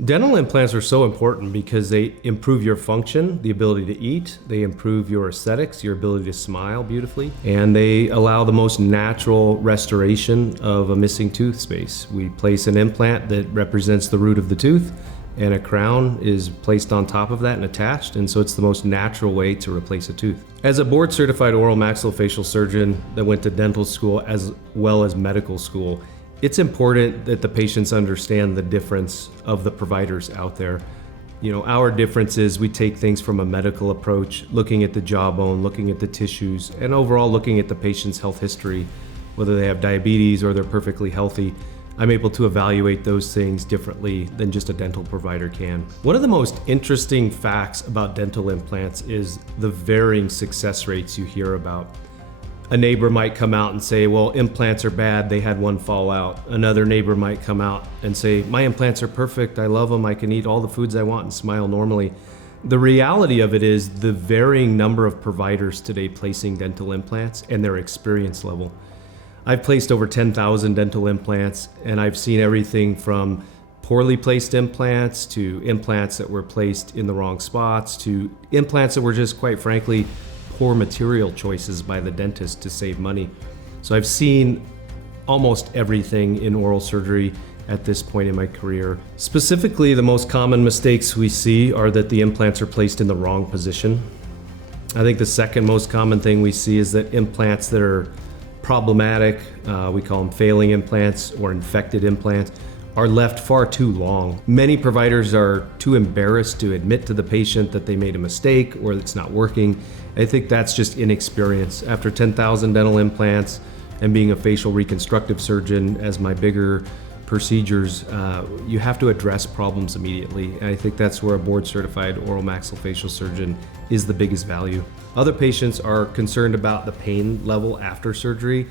Dental implants are so important because they improve your function, the ability to eat, they improve your aesthetics, your ability to smile beautifully, and they allow the most natural restoration of a missing tooth space. We place an implant that represents the root of the tooth, and a crown is placed on top of that and attached, and so it's the most natural way to replace a tooth. As a board-certified oral maxillofacial surgeon that went to dental school as well as medical school, it's important that the patients understand the difference of the providers out there. Our difference is we take things from a medical approach, looking at the jawbone, looking at the tissues, and overall looking at the patient's health history, whether they have diabetes or they're perfectly healthy. I'm able to evaluate those things differently than just a dental provider can. One of the most interesting facts about dental implants is the varying success rates you hear about. A neighbor might come out and say, well, implants are bad, they had one fall out. Another neighbor might come out and say, my implants are perfect, I love them, I can eat all the foods I want and smile normally. The reality of it is the varying number of providers today placing dental implants and their experience level. I've placed over 10,000 dental implants, and I've seen everything from poorly placed implants to implants that were placed in the wrong spots to implants that were just, quite frankly, poor material choices by the dentist to save money. So I've seen almost everything in oral surgery at this point in my career. Specifically, the most common mistakes we see are that the implants are placed in the wrong position. I think the second most common thing we see is that implants that are problematic, we call them failing implants or infected implants, are left far too long. Many providers are too embarrassed to admit to the patient that they made a mistake or it's not working. I think that's just inexperience. After 10,000 dental implants and being a facial reconstructive surgeon as my bigger procedures, you have to address problems immediately. And I think that's where a board-certified oral maxillofacial surgeon is the biggest value. Other patients are concerned about the pain level after surgery.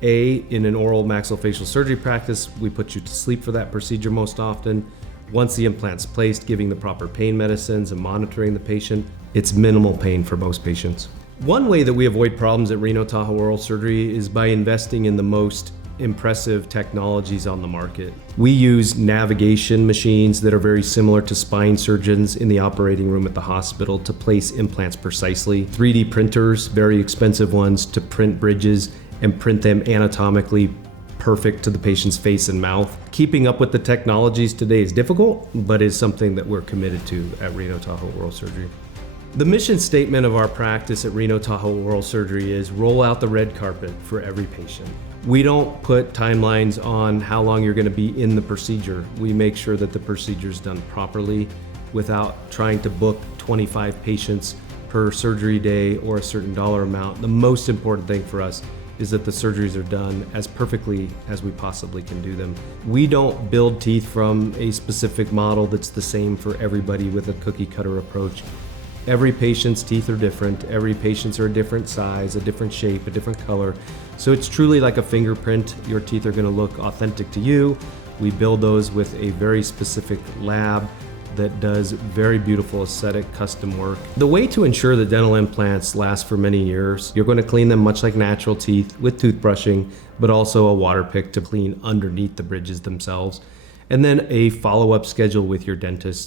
In an oral maxillofacial surgery practice, we put you to sleep for that procedure most often. Once the implant's placed, giving the proper pain medicines and monitoring the patient, it's minimal pain for most patients. One way that we avoid problems at Reno-Tahoe Oral Surgery is by investing in the most impressive technologies on the market. We use navigation machines that are very similar to spine surgeons in the operating room at the hospital to place implants precisely. 3D printers, very expensive ones, to print bridges and print them anatomically perfect to the patient's face and mouth. Keeping up with the technologies today is difficult, but is something that we're committed to at Reno-Tahoe Oral Surgery. The mission statement of our practice at Reno-Tahoe Oral Surgery is roll out the red carpet for every patient. We don't put timelines on how long you're going to be in the procedure. We make sure that the procedure is done properly without trying to book 25 patients per surgery day or a certain dollar amount. The most important thing for us is that the surgeries are done as perfectly as we possibly can do them. We don't build teeth from a specific model that's the same for everybody with a cookie cutter approach. Every patient's teeth are different. Every patient's are a different size, a different shape, a different color. So it's truly like a fingerprint. Your teeth are gonna look authentic to you. We build those with a very specific lab that does very beautiful aesthetic custom work. The way to ensure that dental implants last for many years, you're going to clean them much like natural teeth with toothbrushing, but also a water pick to clean underneath the bridges themselves. And then a follow-up schedule with your dentist.